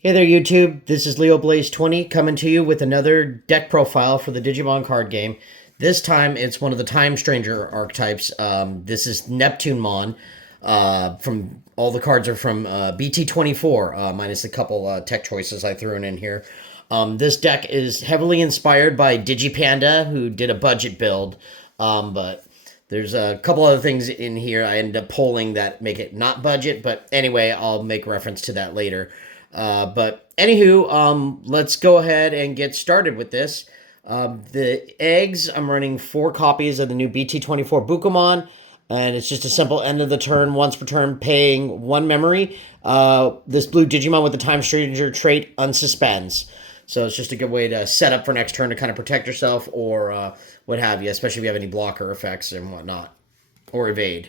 Hey there, YouTube. This is LeoBlaze20 coming to you with another deck profile for the Digimon card game. This time, it's one of the Time Stranger archetypes. This is Neptunemon. From all the cards are from BT24, minus a couple tech choices I threw in here. This deck is heavily inspired by DigiPanda, who did a budget build, but there's a couple other things in here I ended up pulling that make it not budget. But anyway, I'll make reference to that later. But anywho, let's go ahead and get started with this. The eggs, I'm running 4 copies of the new BT24 Bukomon, and it's just a simple end of the turn, once per turn, paying 1 memory. This blue Digimon with the Time Stranger trait unsuspends. So it's just a good way to set up for next turn to kind of protect yourself or what have you, especially if you have any blocker effects and whatnot, or evade.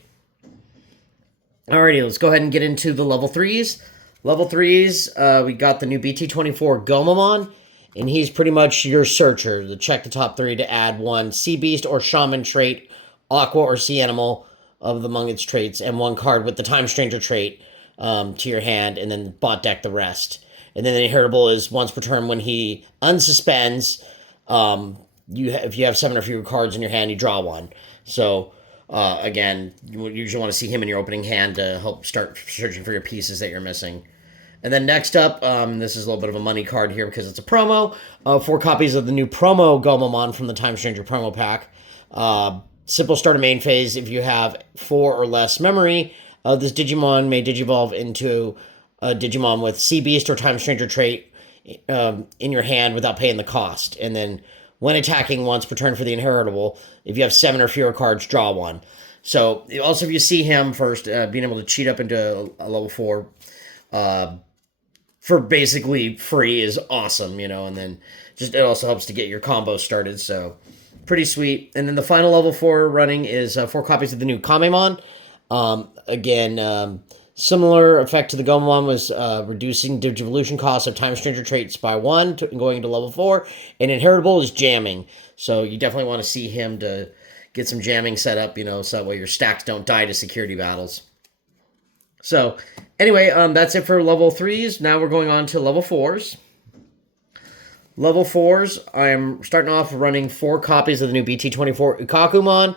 Alrighty, let's go ahead and get into the level 3s. Level 3s, we got the new BT24 Gomamon, and he's pretty much your searcher. To check the top 3 to add 1 Sea Beast or Shaman trait, Aqua or Sea Animal among its traits, and 1 card with the Time Stranger trait to your hand, and then bot deck the rest. And then the inheritable is once per turn when he unsuspends, if you have 7 or fewer cards in your hand, you draw 1. So, again, you usually want to see him in your opening hand to help start searching for your pieces that you're missing. And then next up, this is a little bit of a money card here because it's a promo. 4 copies of the new promo Gomamon from the Time Stranger promo pack. Simple start of main phase. If you have 4 or less memory, this Digimon may Digivolve into a Digimon with Sea Beast or Time Stranger trait in your hand without paying the cost. And then when attacking once per turn for the inheritable, if you have 7 or fewer cards, draw 1. So also if you see him first, being able to cheat up into a level 4 for basically free is awesome, and then just it also helps to get your combo started, so pretty sweet. And then the final level 4 running is 4 copies of the new Kamemon. Again, similar effect to the Gomamon was reducing Digivolution cost of Time Stranger traits by 1 going into level 4, and inheritable is jamming, so you definitely want to see him to get some jamming set up, so that way your stacks don't die to security battles. So, anyway, that's it for level 3s. Now we're going on to level 4s. Level 4s, I'm starting off running 4 copies of the new BT24 Ukakumon.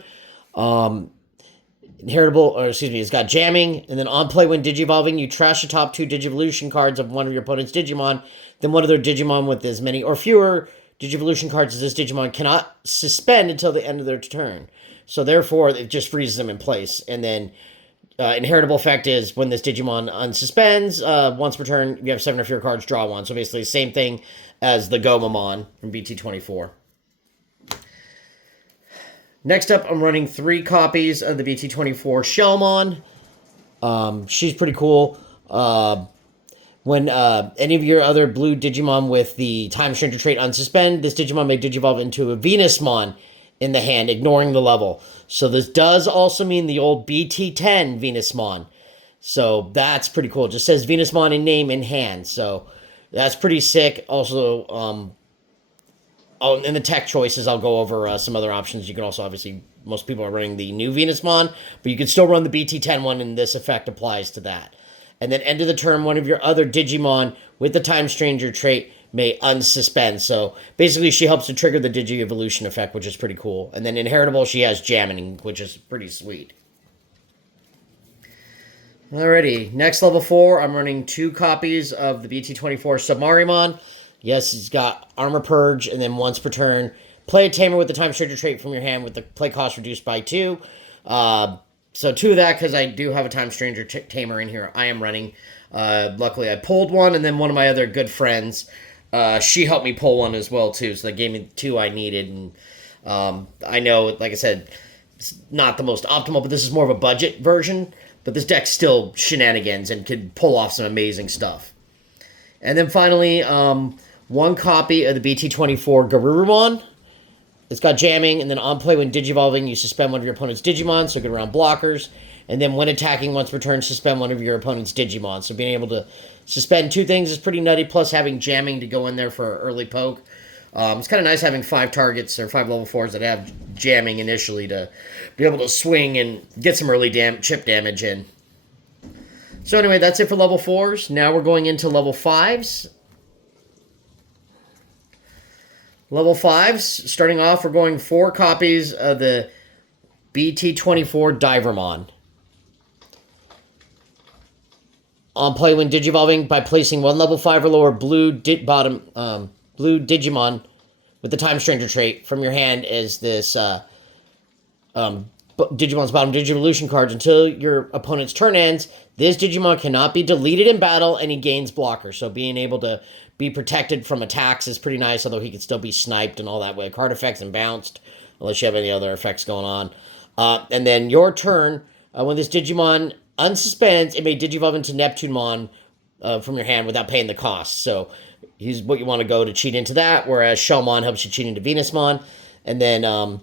It's got jamming, and then on play when Digivolving, you trash the top 2 Digivolution cards of one of your opponent's Digimon, then one of their Digimon with as many or fewer Digivolution cards as this Digimon cannot suspend until the end of their turn. So therefore, it just freezes them in place, and then inheritable effect is when this Digimon unsuspends, once per turn, you have 7 or fewer cards, draw 1. So basically the same thing as the Gomamon from BT24. Next up, I'm running 3 copies of the BT24 Shellmon. She's pretty cool. When any of your other blue Digimon with the Time Stranger trait unsuspend, this Digimon may Digivolve into a Venusmon in the hand, ignoring the level. So this does also mean the old BT10 Venusmon. So that's pretty cool. It just says Venusmon in name in hand. So that's pretty sick. Also, in the tech choices, I'll go over some other options. You can also, obviously, most people are running the new Venusmon, but you can still run the BT10 one, and this effect applies to that. And then end of the turn, one of your other Digimon with the Time Stranger trait may unsuspend. So basically, she helps to trigger the Digi-Evolution effect, which is pretty cool. And then inheritable, she has jamming, which is pretty sweet. Alrighty, next level 4, I'm running 2 copies of the BT24 Submarimon. Yes, he's got Armor Purge, and then once per turn, play a Tamer with the Time Stranger trait from your hand with the play cost reduced by 2. So 2 of that, because I do have a Time Stranger Tamer in here, I am running. Luckily, I pulled one, and then one of my other good friends, she helped me pull one as well, too, so that gave me 2 I needed. And I know, like I said, it's not the most optimal, but this is more of a budget version. But this deck's still shenanigans and can pull off some amazing stuff. And then finally, 1 copy of the BT24 Garurumon. It's got jamming, and then on play when Digivolving, you suspend one of your opponent's Digimon, so good around blockers. And then when attacking once per turn, suspend one of your opponent's Digimon. So being able to suspend 2 things is pretty nutty, plus having jamming to go in there for early poke. It's kind of nice having 5 targets or 5 level 4s that have jamming initially to be able to swing and get some early chip damage in. So anyway, that's it for level 4s. Now we're going into level 5s. Level 5s, starting off, we're going 4 copies of the BT24 Divermon. On play when Digivolving by placing 1 level 5 or lower blue blue Digimon with the Time Stranger trait from your hand as this Digimon's bottom Digivolution cards until your opponent's turn ends. This Digimon cannot be deleted in battle, and he gains blocker. So being able to be protected from attacks is pretty nice, although he can still be sniped and all that way. Card effects and bounced, unless you have any other effects going on. And then your turn, when this Digimon unsuspends, it may Digivolve into Neptunemon from your hand without paying the cost. So he's what you want to go to cheat into that, whereas Shellmon helps you cheat into Venusmon. And then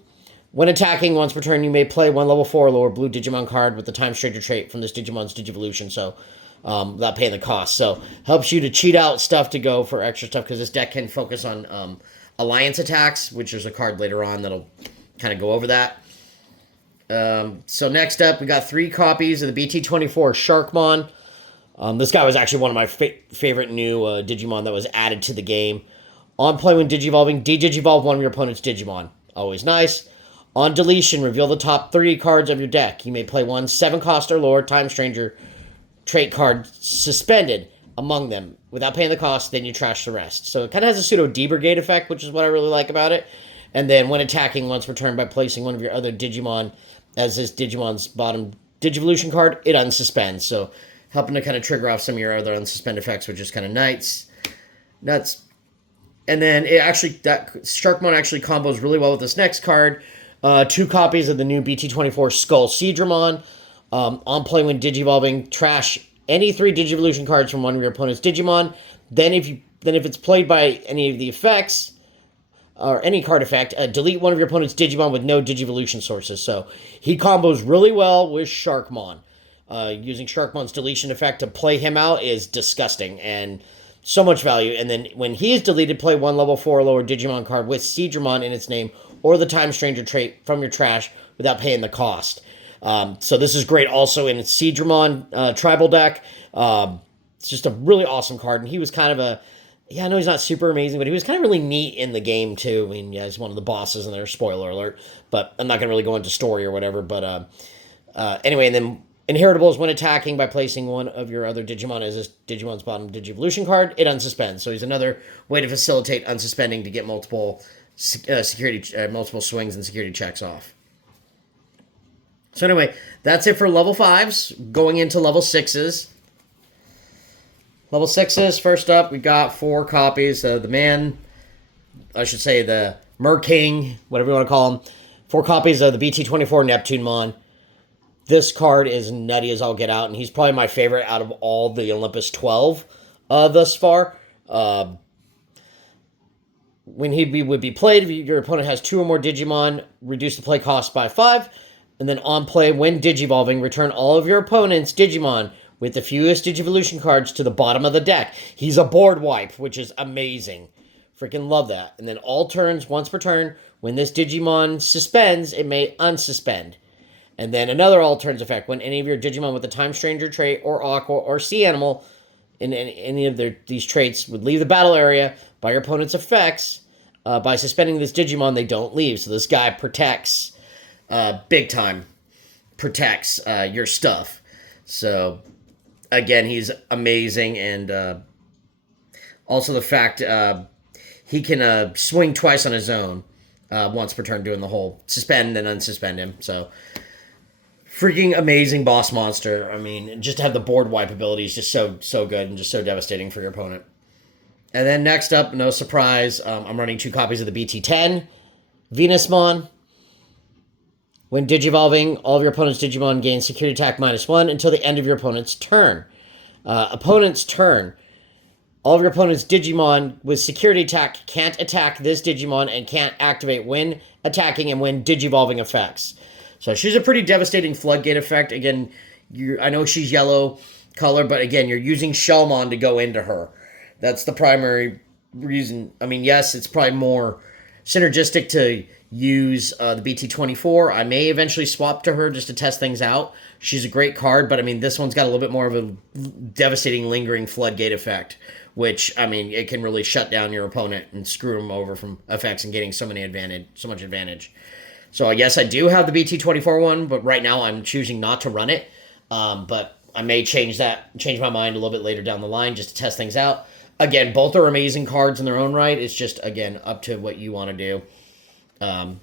when attacking once per turn, you may play 1 level 4 or lower blue Digimon card with the Time Stranger trait from this Digimon's Digivolution, so without paying the cost. So helps you to cheat out stuff to go for extra stuff, because this deck can focus on Alliance attacks, which there's a card later on that'll kind of go over that. So next up, we got 3 copies of the BT24 Sharkmon. This guy was actually one of my favorite new Digimon that was added to the game. On play when Digivolving, de-Digivolve one of your opponent's Digimon. Always nice. On deletion, reveal the top 3 cards of your deck. You may play 1 7-cost or lower Time Stranger trait card suspended among them without paying the cost, then you trash the rest. So it kind of has a pseudo debrigade effect, which is what I really like about it. And then when attacking once per turn by placing one of your other Digimon as this Digimon's bottom Digivolution card, it unsuspends. So helping to kind of trigger off some of your other unsuspend effects, which is kind of nice. Nuts. And then that Sharkmon actually combos really well with this next card. 2 copies of the new BT24 Skull Seedramon. On play when Digivolving, trash any 3 Digivolution cards from one of your opponent's Digimon. Then if it's played by any of the effects, or any card effect, delete one of your opponent's Digimon with no Digivolution sources. So he combos really well with Sharkmon. Using Sharkmon's deletion effect to play him out is disgusting and so much value. And then when he is deleted, play 1 level 4 or lower Digimon card with Seedramon in its name or the Time Stranger trait from your trash without paying the cost. So this is great also in its Seedramon tribal deck. It's just a really awesome card. And he was kind of I know he's not super amazing, but he was kind of really neat in the game too. I mean, yeah, he's one of the bosses in there, spoiler alert. But I'm not going to really go into story or whatever. But anyway, and then Inheritables, when attacking by placing one of your other Digimon as this Digimon's bottom Digivolution card, it unsuspends. So he's another way to facilitate unsuspending to get multiple multiple swings and security checks off. So anyway, that's it for level 5s. Going into level 6s. Level 6s, first up, we got 4 copies of the Mer-King, whatever you want to call him. 4 copies of the BT24 Neptunemon. This card is nutty as all get out, and he's probably my favorite out of all the Olympus 12 thus far. When he would be played, if your opponent has 2 or more Digimon, reduce the play cost by 5. And then on play, when Digivolving, return all of your opponent's Digimon with the fewest Digivolution cards to the bottom of the deck. He's a board wipe, which is amazing. Freaking love that. And then all turns, once per turn, when this Digimon suspends, it may unsuspend. And then another all turns effect. When any of your Digimon with the Time Stranger trait or Aqua or Sea Animal in any of these traits would leave the battle area by your opponent's effects, by suspending this Digimon, they don't leave. So this guy protects, big time, protects your stuff. So, again, he's amazing. And also the fact he can swing twice on his own, once per turn, doing the whole suspend and unsuspend him. So, freaking amazing boss monster. I mean, just to have the board wipe ability is just so good and just so devastating for your opponent. And then next up, no surprise, I'm running 2 copies of the BT10 Venusmon. When Digivolving, all of your opponent's Digimon gain security attack -1 until the end of your opponent's turn. Opponent's turn. All of your opponent's Digimon with security attack can't attack this Digimon and can't activate when attacking and when Digivolving effects. So she's a pretty devastating floodgate effect. Again, I know she's yellow color, but again, you're using Shellmon to go into her. That's the primary reason. I mean, yes, it's probably more synergistic to use the BT24. I may eventually swap to her just to test things out. She's a great card, but I mean, this one's got a little bit more of a devastating, lingering floodgate effect, which, I mean, it can really shut down your opponent and screw them over from effects and getting so much advantage. So I guess I do have the BT24 one, but right now I'm choosing not to run it. But I may change my mind a little bit later down the line just to test things out. Again, both are amazing cards in their own right. It's just, again, up to what you want to do.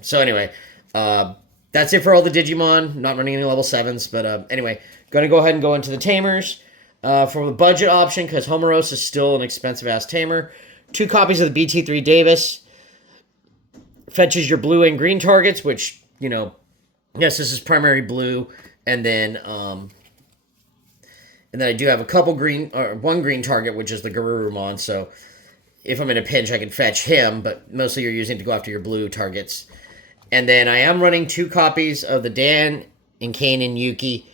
So anyway, that's it for all the Digimon. Not running any level 7s, but anyway, going to go ahead and go into the Tamers. For the budget option, because Homeros is still an expensive-ass Tamer. 2 copies of the BT3 Davis. Fetches your blue and green targets, which, you know, yes, this is primary blue, and then I do have a couple green, or one green target, which is the Garurumon, so if I'm in a pinch, I can fetch him, but mostly you're using it to go after your blue targets. And then I am running 2 copies of the Dan and Kane and Yuki.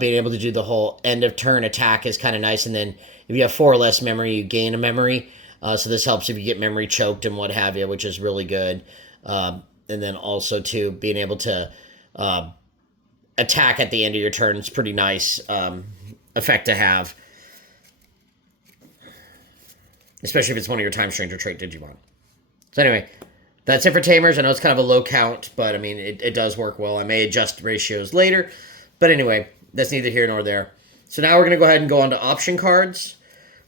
Being able to do the whole end-of-turn attack is kind of nice, and then if you have 4 or less memory, you gain a memory. So this helps if you get memory choked and what have you, which is really good. And then also, too, being able to attack at the end of your turn is pretty nice effect to have. Especially if it's one of your Time Stranger trait Digimon. So anyway, that's it for Tamers. I know it's kind of a low count, but I mean, it does work well. I may adjust ratios later. But anyway, that's neither here nor there. So now we're going to go ahead and go on to option cards.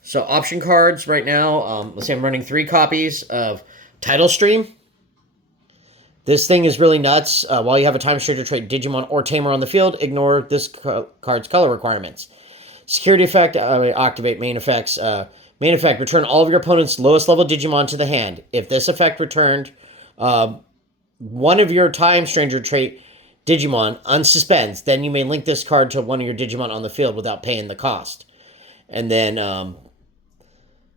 So option cards right now, let's say I'm running 3 copies of Title Stream. This thing is really nuts. While you have a Time Stranger trait Digimon or Tamer on the field, ignore this card's color requirements. Security effect, activate main effects. Main effect, return all of your opponent's lowest level Digimon to the hand. If this effect returned one of your Time Stranger trait Digimon unsuspends, then you may link this card to one of your Digimon on the field without paying the cost. And then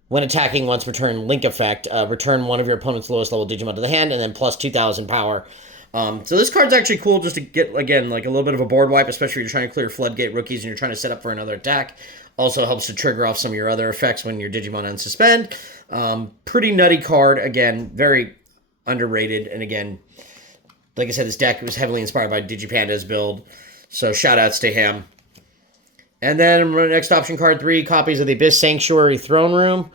when attacking, once return link effect, return one of your opponent's lowest level Digimon to the hand, and then plus 2,000 power. So this card's actually cool just to get, again, like a little bit of a board wipe, especially if you're trying to clear Floodgate rookies and you're trying to set up for another attack. Also helps to trigger off some of your other effects when your Digimon unsuspend. Pretty nutty card. Again, very underrated. And again, like I said, this deck was heavily inspired by DigiPanda's build. So shout-outs to him. And then next option card, 3 copies of the Abyss Sanctuary Throne Room.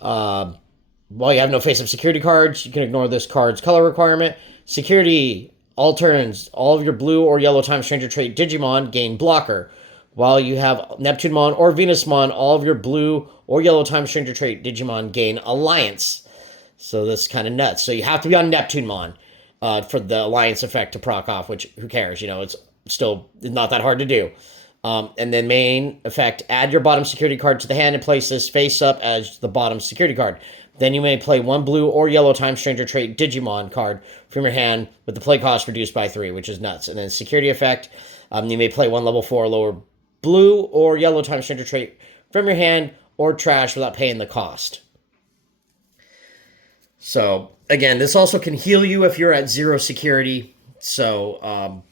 While you have no face-up security cards, you can ignore this card's color requirement. Security, all turns, all of your blue or yellow Time Stranger trait Digimon gain blocker. While you have Neptunemon or Venusmon, all of your blue or yellow Time Stranger trait Digimon gain alliance. So this is kind of nuts. So you have to be on Neptunemon for the alliance effect to proc off, which who cares? You know, it's still not that hard to do. And then main effect, add your bottom security card to the hand and place this face up as the bottom security card. Then you may play 1 blue or yellow Time Stranger trait Digimon card from your hand with the play cost reduced by 3, which is nuts. And then security effect, you may play 1 level 4 or lower blue or yellow Time Stranger trait from your hand or trash without paying the cost. So, again, this also can heal you if you're at 0 security. So,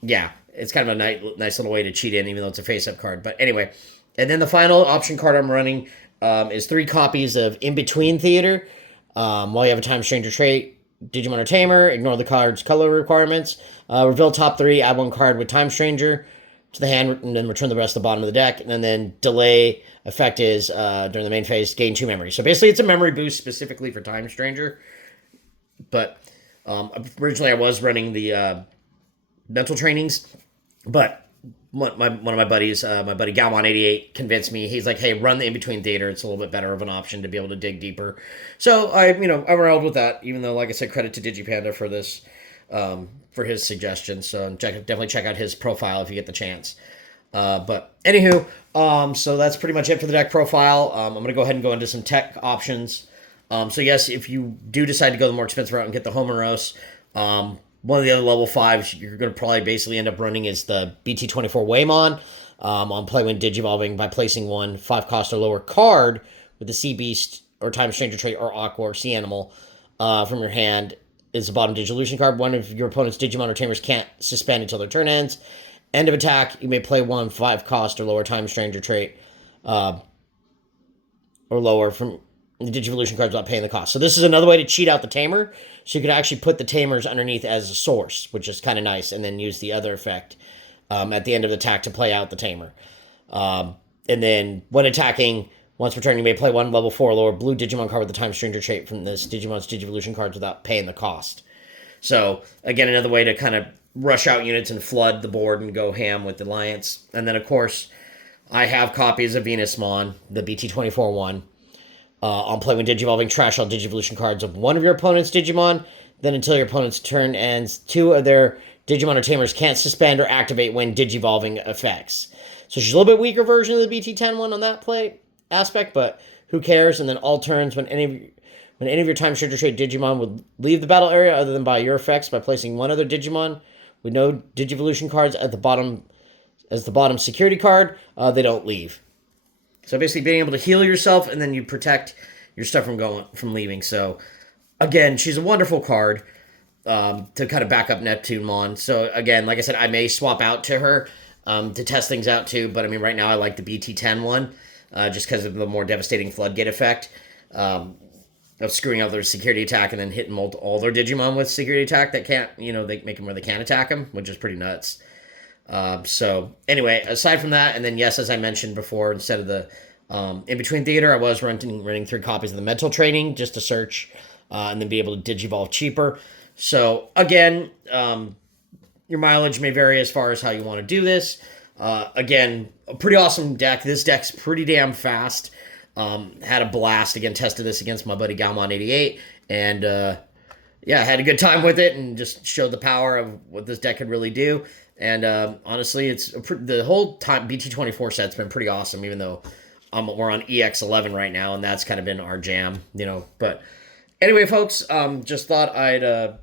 yeah, it's kind of a nice little way to cheat in, even though it's a face-up card. But anyway, and then the final option card I'm running is 3 copies of In Between Theater. While you have a Time Stranger trait, Digimon or Tamer, ignore the card's color requirements. Reveal top 3, add 1 card with Time Stranger to the hand, and then return the rest to the bottom of the deck. And then delay effect is, during the main phase, gain 2 memory. So basically it's a memory boost specifically for Time Stranger. But originally I was running the mental trainings, but one of my buddies, my buddy Galmon88, convinced me. He's like, hey, run the In-Between Theater. It's a little bit better of an option to be able to dig deeper. So I rolled with that, even though, like I said, credit to DigiPanda for this, for his suggestions. So definitely check out his profile if you get the chance. But anywho, so that's pretty much it for the deck profile. I'm going to go ahead and go into some tech options. So yes, if you do decide to go the more expensive route and get the Homeros, one of the other level 5s you're going to probably basically end up running is the BT24 Waymon on play when Digivolving by placing 1 5-cost or lower card with the Sea Beast or Time Stranger trait or Aqua or Sea Animal from your hand is the bottom Digivolution card. One of your opponent's Digimon or Tamers can't suspend until their turn ends. End of attack, you may play 1 5-cost or lower Time Stranger trait or lower from the Digivolution cards without paying the cost. So this is another way to cheat out the tamer. So you could actually put the tamers underneath as a source, which is kind of nice, and then use the other effect at the end of the attack to play out the tamer. And then when attacking, once per turn, you may play one level 4 or lower blue Digimon card with the Time Stranger trait from this Digimon's Digivolution cards without paying the cost. So again, another way to kind of rush out units and flood the board and go ham with the Alliance. And then of course, I have copies of Venusmon, the BT24 one. On play when Digivolving, trash all Digivolution cards of one of your opponent's Digimon. Then until your opponent's turn ends, 2 of their Digimon or Tamers can't suspend or activate when Digivolving effects. So she's a little bit weaker version of the BT10 one on that play aspect, but who cares? And then all turns when any of your Time Stranger trait Digimon would leave the battle area other than by your effects by placing one other Digimon with no Digivolution cards at the bottom as the bottom security card, they don't leave. So basically being able to heal yourself and then you protect your stuff from leaving. So again, she's a wonderful card to kind of back up Neptunemon. So again, like I said, I may swap out to her to test things out too. But I mean, right now I like the BT10 one just because of the more devastating floodgate effect of screwing up their security attack and then hitting all their Digimon with security attack that can't, they make them where they can't attack them, which is pretty nuts. So anyway, aside from that, and then yes, as I mentioned before, instead of the in-between theater, I was running 3 copies of the mental training just to search and then be able to digivolve cheaper. So again, your mileage may vary as far as how you want to do this. Again, a pretty awesome deck. This deck's pretty damn fast. Had a blast. Again, tested this against my buddy Galmon88, and yeah, I had a good time with it and just showed the power of what this deck could really do. And honestly, it's the whole time BT24 set's been pretty awesome, even though we're on EX11 right now, and that's kind of been our jam, But anyway, folks, just thought I'd,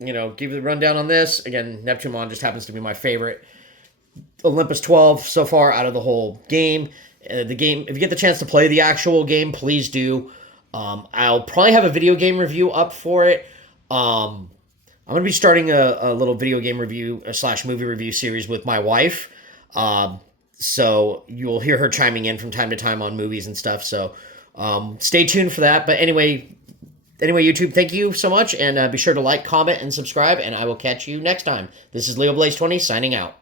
give you the rundown on this. Again, Neptunemon just happens to be my favorite Olympus 12 so far out of the whole game. The game, if you get the chance to play the actual game, please do. I'll probably have a video game review up for it. I'm going to be starting a little video game review / movie review series with my wife. So you'll hear her chiming in from time to time on movies and stuff. So stay tuned for that. But anyway, YouTube, thank you so much. And be sure to like, comment, and subscribe. And I will catch you next time. This is Leo Blaze 20 signing out.